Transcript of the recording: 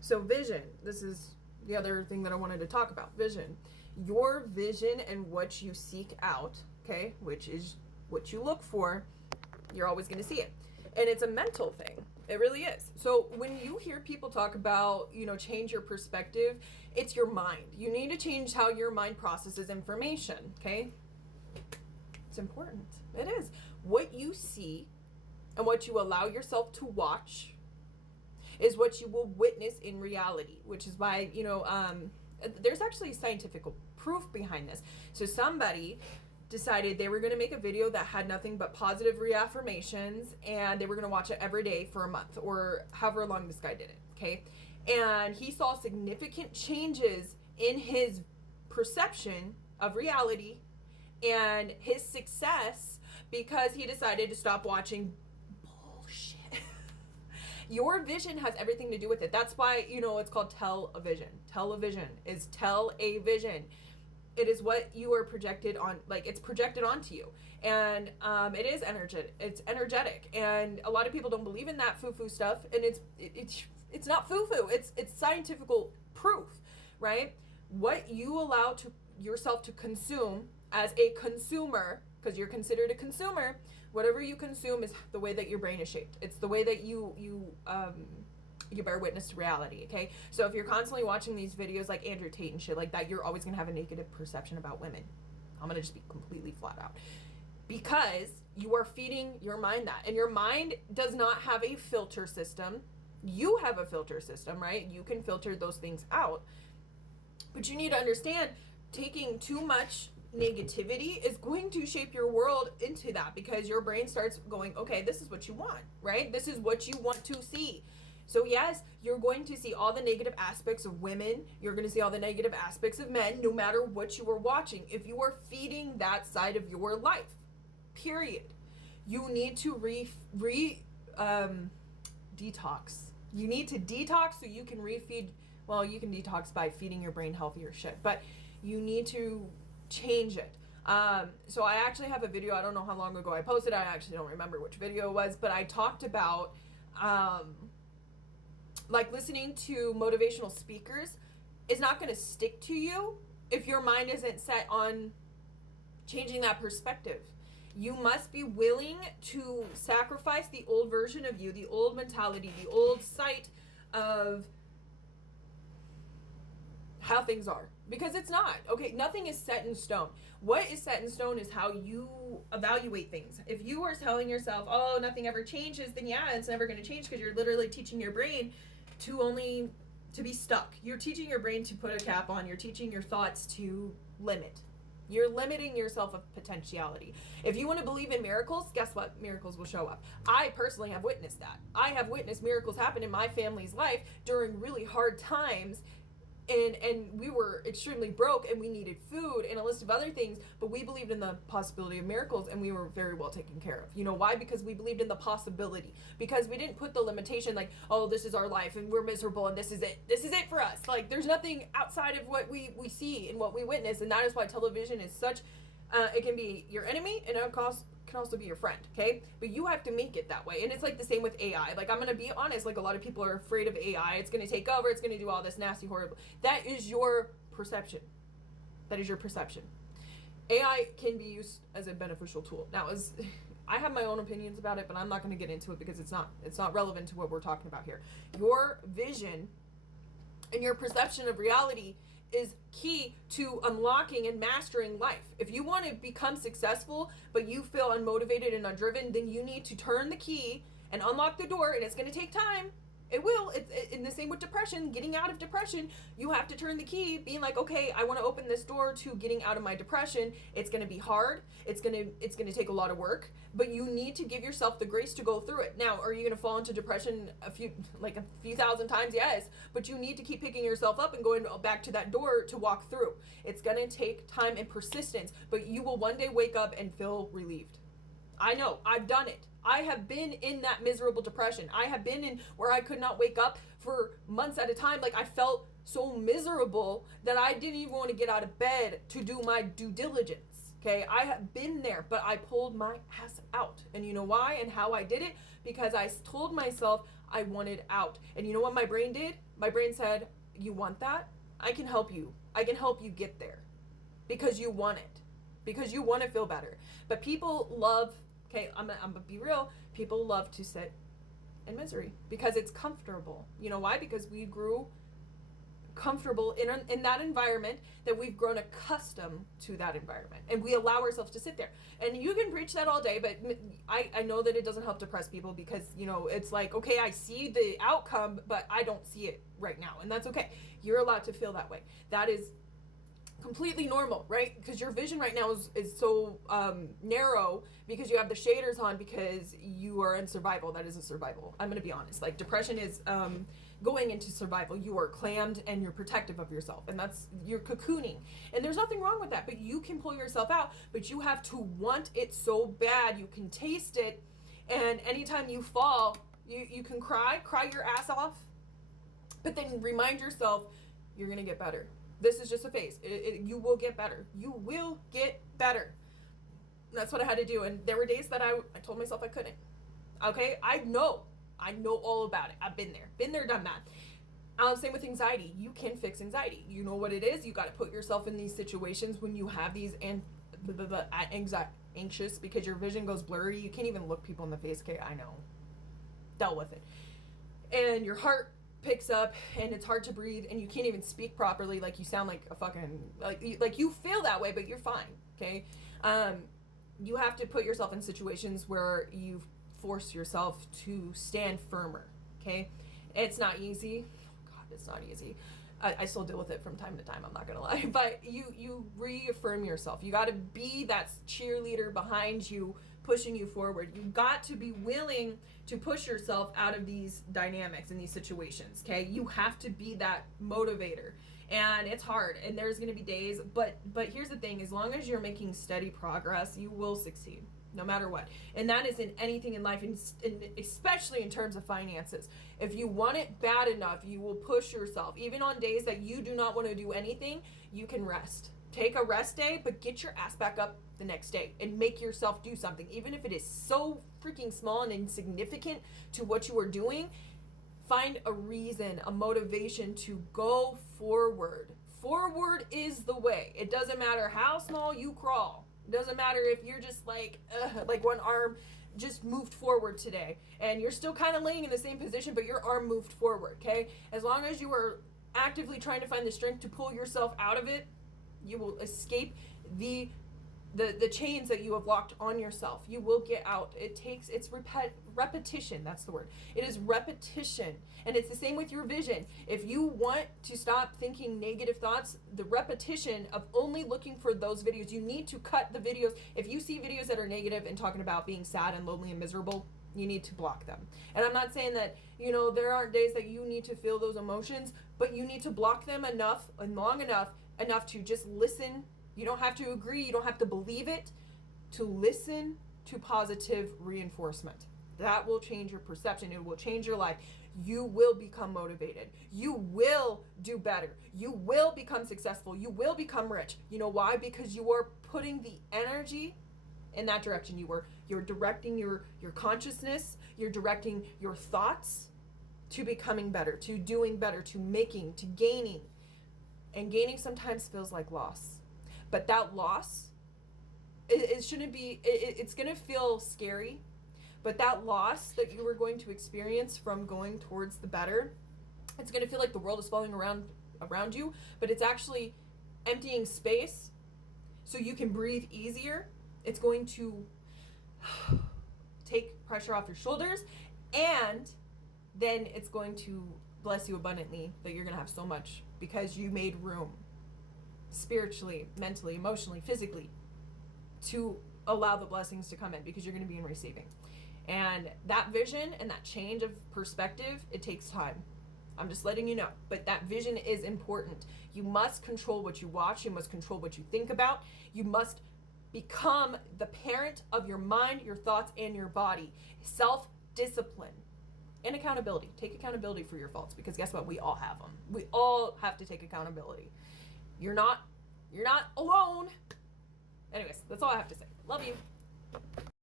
So vision, this is the other thing that I wanted to talk about. Vision. Your vision and what you seek out, okay, which is what you look for, you're always going to see it. And it's a mental thing. It really is. So when you hear people talk about, change your perspective, it's your mind. You need to change how your mind processes information, okay? It's important. It is. What you see and what you allow yourself to watch is what you will witness in reality, which is why, there's actually scientific proof behind this. So somebody decided they were going to make a video that had nothing but positive reaffirmations, and they were going to watch it every day for a month or however long this guy did it, okay? And he saw significant changes in his perception of reality and his success because he decided to stop watching bullshit. Your vision has everything to do with it. That's why, it's called television. Television is tell a vision. It is what you are projected on, like it's projected onto you. And it is energetic. It's energetic. And a lot of people don't believe in that foo-foo stuff. And it's not foo-foo. It's scientific proof, right? What you allow to yourself to consume as a consumer, because you're considered a consumer, whatever you consume is the way that your brain is shaped. It's the way that you bear witness to reality, okay? So if you're constantly watching these videos like Andrew Tate and shit like that, you're always gonna have a negative perception about women. I'm gonna just be completely flat out. Because you are feeding your mind that. And your mind does not have a filter system. You have a filter system, right? You can filter those things out. But you need to understand, taking too much negativity is going to shape your world into that, because your brain starts going, okay, this is what you want, right? This is what you want to see. So yes, you're going to see all the negative aspects of women. You're going to see all the negative aspects of men, no matter what you are watching. If you are feeding that side of your life, period, you need to detox. You need to detox so you can refeed. Well, you can detox by feeding your brain healthier shit, but you need to change it. So I actually have a video, I don't know how long ago I posted, I actually don't remember which video it was, but I talked about like listening to motivational speakers is not going to stick to you if your mind isn't set on changing that perspective. You must be willing to sacrifice the old version of you, the old mentality, the old sight of how things are, because it's not. Okay, nothing is set in stone. What is set in stone is how you evaluate things. If you are telling yourself, oh, nothing ever changes, then yeah, it's never going to change, because you're literally teaching your brain to be stuck. You're teaching your brain to put a cap on. You're teaching your thoughts to limit. You're limiting yourself of potentiality. If you want to believe in miracles, guess what? Miracles will show up. I personally have witnessed that. I have witnessed miracles happen in my family's life during really hard times, and we were extremely broke and we needed food and a list of other things, but we believed in the possibility of miracles and we were very well taken care of. You know why? Because we believed in the possibility, because we didn't put the limitation like, oh, this is our life and we're miserable and this is it for us. Like, there's nothing outside of what we see and what we witness. And that is why television is such it can be your enemy, and it can also be your friend, okay? But you have to make it that way. And it's like the same with AI. Like, I'm going to be honest, like, a lot of people are afraid of AI. It's going to take over. It's going to do all this nasty, horrible. That is your perception. That is your perception. AI can be used as a beneficial tool. Now, I have my own opinions about it, but I'm not going to get into it because it's not relevant to what we're talking about here. Your vision and your perception of reality is key to unlocking and mastering life. If you want to become successful, but you feel unmotivated and undriven, then you need to turn the key and unlock the door, and it's going to take time. It will. It's in the same with depression. Getting out of depression, you have to turn the key, being like, okay, I want to open this door to getting out of my depression. It's going to be hard. It's going to take a lot of work, but you need to give yourself the grace to go through it. Now, are you going to fall into depression a few thousand times? Yes, but you need to keep picking yourself up and going back to that door to walk through. It's going to take time and persistence, but you will one day wake up and feel relieved. I know, I've done it. I have been in that miserable depression. I have been in where I could not wake up for months at a time. Like, I felt so miserable that I didn't even want to get out of bed to do my due diligence. Okay, I have been there, but I pulled my ass out. And you know why and how I did it? Because I told myself, I wanted out. And you know what my brain did? My brain said, you want that? I can help you. I can help you get there because you want it, because you want to feel better. But people love, okay, I'm gonna be real, people love to sit in misery because it's comfortable. You know why? Because we grew comfortable in that environment, that we've grown accustomed to that environment, and we allow ourselves to sit there. And you can preach that all day, but I know that it doesn't help depressed people, because you know, it's like, okay, I see the outcome, but I don't see it right now, and that's okay. You're allowed to feel that way. That is completely normal, right? Because your vision right now is so narrow because you have the shaders on, because you are in survival. That isn't survival. I'm gonna be honest. Like, depression is going into survival. You are clammed and you're protective of yourself, and that's, you're cocooning, and there's nothing wrong with that. But you can pull yourself out, but you have to want it so bad. You can taste it, and anytime you fall, you can cry your ass off, but then remind yourself you're gonna get better. This is just a phase. You will get better. You will get better. That's what I had to do. And there were days that I told myself I couldn't. Okay? I know all about it. I've been there, done that. Same with anxiety. You can fix anxiety. You know what it is. You got to put yourself in these situations when you have these anxious, because your vision goes blurry. You can't even look people in the face. Okay, I know. Dealt with it. And your heart picks up, and it's hard to breathe, and you can't even speak properly. Like, you sound like a fucking, like you feel that way, but you're fine. Okay? You have to put yourself in situations where you force yourself to stand firmer. Okay? It's not easy. God, it's not easy. I still deal with it from time to time, I'm not gonna lie, but you reaffirm yourself. You got to be that cheerleader behind you, pushing you forward. You got to be willing to push yourself out of these dynamics and these situations. Okay, you have to be that motivator, and it's hard, and there's gonna be days, but here's the thing: as long as you're making steady progress, you will succeed, no matter what. And that is in anything in life, and especially in terms of finances. If you want it bad enough, you will push yourself. Even on days that you do not want to do anything, you can rest. Take a rest day, but get your ass back up the next day and make yourself do something. Even if it is so freaking small and insignificant to what you are doing, find a reason, a motivation to go forward. Forward is the way. It doesn't matter how small you crawl. It doesn't matter if you're just like one arm just moved forward today, and you're still kind of laying in the same position, but your arm moved forward. Okay, as long as you are actively trying to find the strength to pull yourself out of it, you will escape the chains that you have locked on yourself. You will get out. It's repetition. That's the word. It is repetition. And it's the same with your vision. If you want to stop thinking negative thoughts, the repetition of only looking for those videos, you need to cut the videos. If you see videos that are negative and talking about being sad and lonely and miserable, you need to block them. And I'm not saying that, you know, there aren't days that you need to feel those emotions, but you need to block them enough and long enough to just listen. You don't have to agree, you don't have to believe it, to listen to positive reinforcement. That will change your perception. It will change your life. You will become motivated. You will do better. You will become successful. You will become rich. You know why? Because you are putting the energy in that direction. You're directing your consciousness, you're directing your thoughts to becoming better, to doing better, to making, to gaining. And gaining sometimes feels like loss. But that loss, it shouldn't be, it's going to feel scary, but that loss that you are going to experience from going towards the better, it's going to feel like the world is falling around you, but it's actually emptying space so you can breathe easier. It's going to take pressure off your shoulders, and then it's going to bless you abundantly, that you're going to have so much because you made room. Spiritually, mentally, emotionally, physically, to allow the blessings to come in, because you're going to be in receiving. And that vision and that change of perspective, it takes time. I'm just letting you know. But that vision is important. You must control what you watch. You must control what you think about. You must become the parent of your mind, your thoughts, and your body. Self-discipline and accountability. Take accountability for your faults, because guess what? We all have them. We all have to take accountability. You're not alone. Anyways, that's all I have to say. Love you.